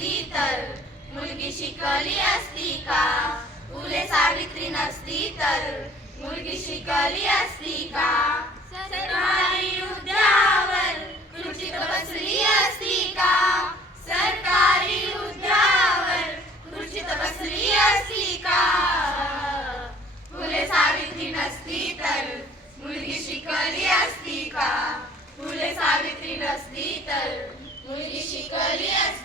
नसती तर मुलगी शिकली असती का? फुले सावित्री नसती तर मुलगी शिकली असती का? सरकारी हुद्द्यावर खुर्चीत बसली असती का? सरकारी हुद्द्यावर खुर्चीत बसली असती का? फुले सावित्री नसती तर मुलगी शिकली असती का? फुले सावित्री नसती तर मुलगी शिकली असती